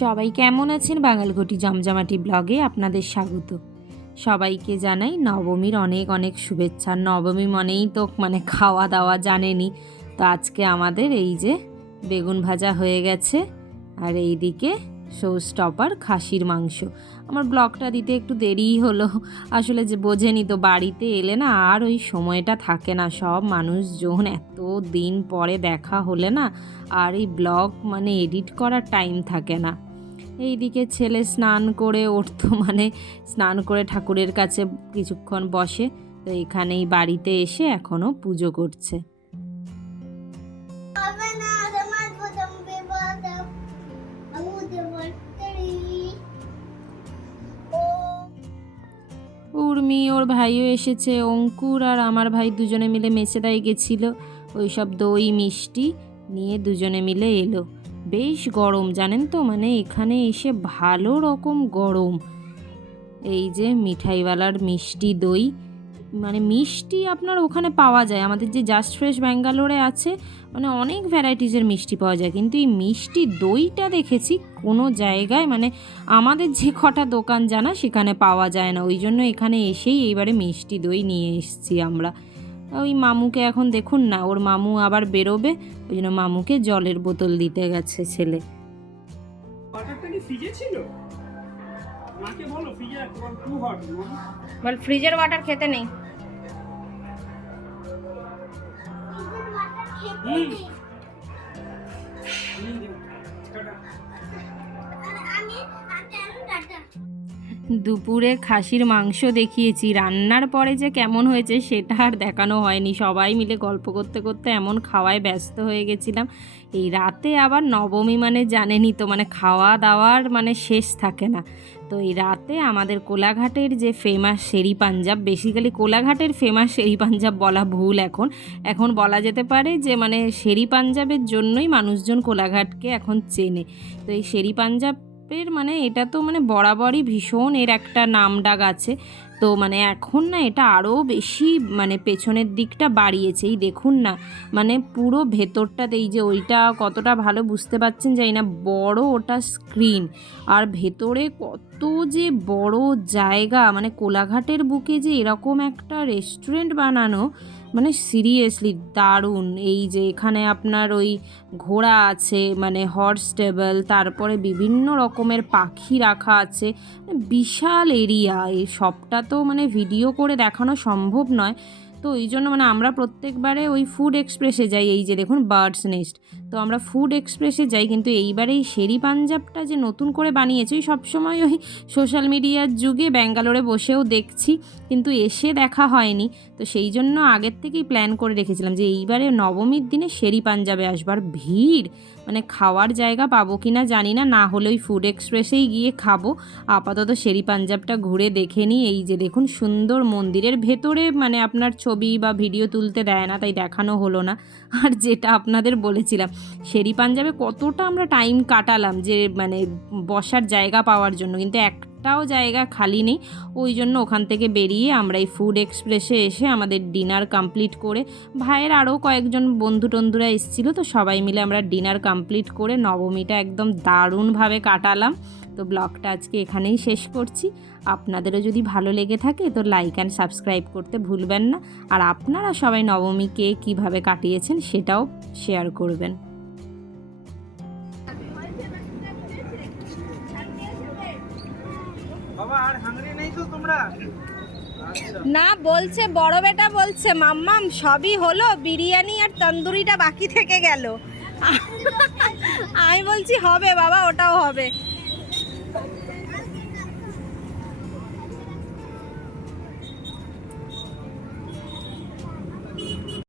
সবাই কেমন আছেন বাঙালঘটি জমজমাটি ব্লগে আপনাদের স্বাগত। সবাইকে জানাই নবমীর অনেক অনেক শুভেচ্ছা। নবমী মনেই তো মানে খাওয়া দাওয়া জানেনি তো আজকে আমাদের এই যে বেগুন ভাজা হয়ে গেছে। আর এইদিকে শো স্টপার খাসির মাংস। আমার ব্লগটা দিতে একটু দেরিই হলো। আসলে যে বোঝেনি তো, বাড়িতে এলে না আর ওই সময়টা থাকে না। সব মানুষজন এত দিন পরে দেখা হলে না আর এই ব্লগ মানে এডিট করার টাইম থাকে না। এইদিকে ছেলে স্নান করে উঠতো মানে স্নান করে ঠাকুরের কাছে কিছুক্ষণ বসে। তো এখানেই বাড়িতে এসে এখনও পুজো করছে। উর্মি ওর ভাইও এসেছে, অঙ্কুর আর আমার ভাই দুজনে মিলে মেচেদায় গেছিল। ওই সব দই, মিষ্টি নিয়ে দুজনে মিলে এলো। বেশ গরম, জানেন তো? মানে এখানে এসে ভালো রকম গরম। এই যে মিঠাইওয়ালার মিষ্টি দই। মানে মিষ্টি আপনার ওখানে পাওয়া যায়। আমাদের যে জাস্ট ফ্রেশ ব্যাঙ্গালোরে আছে মানে অনেক ভ্যারাইটিসের মিষ্টি পাওয়া যায়। কিন্তু এই মিষ্টি দইটা দেখেছি কোনো জায়গায় মানে আমাদের যে কটা দোকান জানা সেখানে পাওয়া যায় না। ওই জন্য এখানে এসেই এইবারে মিষ্টি দই নিয়ে এসেছি আমরা। ওই মামুকে এখন দেখুন না, ওর মামু আবার বেরোবে। ওই জন্য মামুকে জলের বোতল দিতে গেছে ছেলে? বলো ফ্রিজে রাখতে বল টু হট বল ফ্রিজের ওয়াটার খেতে নেই হুম দুপুরে খাসির মাংস দেখিয়েছি। রান্নার পরে যে কেমন হয়েছে সেটা আর দেখানো হয়নি। সবাই মিলে গল্প করতে করতে এমন খাওয়ায় ব্যস্ত হয়ে গেছিলাম। এই রাতে আবার নবমী মানে জানেনি তো মানে খাওয়া দাওয়ার মানে শেষ থাকে না। তো এই রাতে আমাদের কোলাঘাটের যে ফেমাস শেরি পাঞ্জাব বেসিক্যালি কোলাঘাটের ফেমাস শেরি পাঞ্জাব বলা ভুল এখন। এখন বলা যেতে পারে যে মানে শেরি পাঞ্জাবের জন্যই মানুষজন কোলাঘাটকে এখন চেনে। তো এই শেরি পাঞ্জাবের মানে এটা তো মানে বরাবরই ভীষণ এর একটা নাম ডাক আছে। তো মানে এখন না এটা আরও বেশি মানে পেছনের দিকটা বাড়িয়েছে, এই দেখুন না। মানে পুরো ভেতরটাতে এই যে ওইটা কতটা ভালো বুঝতে পারছেন যাই না, বড় ওটা স্ক্রিন আর ভেতরে কত যে বড় জায়গা মানে কোলাঘাটের বুকে যে এরকম একটা রেস্টুরেন্ট বানানো মানে সিরিয়াসলি দারুণ। এই যে এখানে আপনার ওই ঘোড়া আছে মানে হর্স টেবল তারপরে বিভিন্ন রকমের পাখি রাখা আছে বিশাল এরিয়া এই সবটা তো মানে ভিডিও করে দেখানো সম্ভব নয়। তো এই জন্য মানে আমরা প্রত্যেকবারে ওই ফুড এক্সপ্রেসে যাই। এই যে দেখুন বার্ডস নেস্ট তো আমরা ফুড এক্সপ্রেসে যাই, কিন্তু এইবারে এই শেরি পাঞ্জাবটা যে নতুন করে বানিয়েছে, ওই সবসময় ওই সোশ্যাল মিডিয়ার যুগে ব্যাঙ্গালোরে বসেও দেখছি, কিন্তু এসে দেখা হয়নি। তো সেই জন্য আগের থেকেই প্ল্যান করে রেখেছিলাম যে এইবারে নবমীর দিনে শেরি পাঞ্জাবে আসবার ভিড়। মানে খাওয়ার জায়গা পাবো কি না জানি না না হলে ওই ফুড এক্সপ্রেসেই গিয়ে খাব। আপাতত শেরি পাঞ্জাবটা ঘুরে দেখে নিই। এই যে দেখুন, সুন্দর মন্দিরের ভেতরে মানে আপনার ছবি বা ভিডিও তুলতে দেয় না, তাই দেখানো হলো না। আর যেটা আপনাদের বলেছিলাম শেরি পাঞ্জাবে কতটা আমরা টাইম কাটালাম যে মানে বসার জায়গা পাওয়ার জন্য। কিন্তু একটাও জায়গা খালি নেই। ওই জন্য ওখান থেকে বেরিয়ে আমরা এই ফুড এক্সপ্রেসে এসে আমাদের ডিনার কমপ্লিট করে, ভাইয়ের আরও কয়েকজন বন্ধু টন্ধুরা এসেছিল, তো সবাই মিলে আমরা ডিনার কমপ্লিট করে নবমীটা একদম দারুণভাবে কাটালাম। তো ব্লগটা আজকে এখানেই শেষ করছি। আপনাদেরও যদি ভালো লেগে থাকে তো লাইক অ্যান্ড সাবস্ক্রাইব করতে ভুলবেন না। আর আপনারা সবাই নবমীকে কীভাবে কাটিয়েছেন সেটাও শেয়ার করবেন। আচ্ছা। না, বলছে, বড় বেটা বলছে, মাম্মাম, সবই হলো, বিরিয়ানি আর তন্দুরিটা বাকি থেকে গেল। আমি বলছি, হবে বাবা, ওটাও হবে।